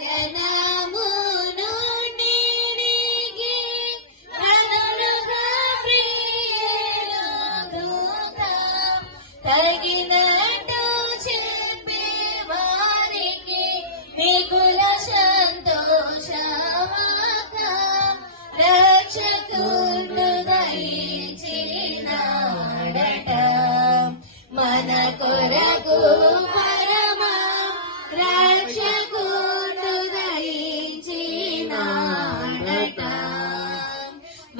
గగనము నుండి దిగి కనులుగా ప్రియులు దూత తగినట్టు చెప్పే వారికి మిగుల సంతోషవాత రక్షకుడు దయించినాడట. మన కొరకు పరమ రక్షకుడు దయించినాడట.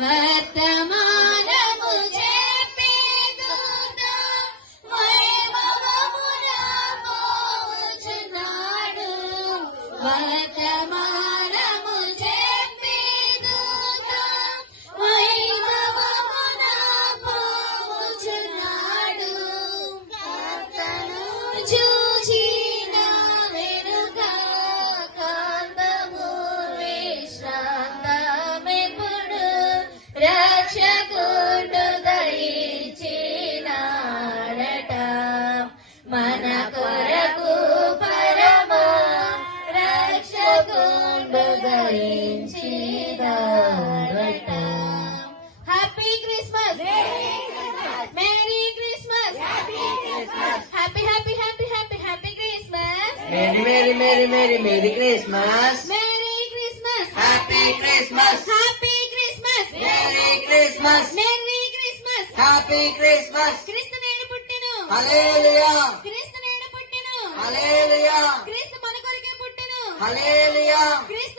వర్తమానము చెప్పే దూత వైభవమున పోవుచున్నాడు. వర్తమానము చెప్పే దూత వైభవమున పోవుచున్నాడు. చూచిన వెనుక కాంతము విశ్రాంతమెప్పుడు రక్షకుడు దయించినాడట. మన కొరకు పరమ రక్షకుడు దయించినాడట. Happy Christmas, merry Christmas, happy happy happy happy happy Christmas, merry merry merry merry merry Christmas, merry Christmas, happy Christmas, happy Christmas, merry Christmas, merry Christmas. Happy Christmas. క్రీస్తు నేడు పుట్టెను, హల్లెలూయా, క్రీస్తు నేడు పుట్టెను, హల్లెలూయా, క్రీస్తు మన కొరకే పుట్టెను, హల్లెలూయా. క్రీస్తు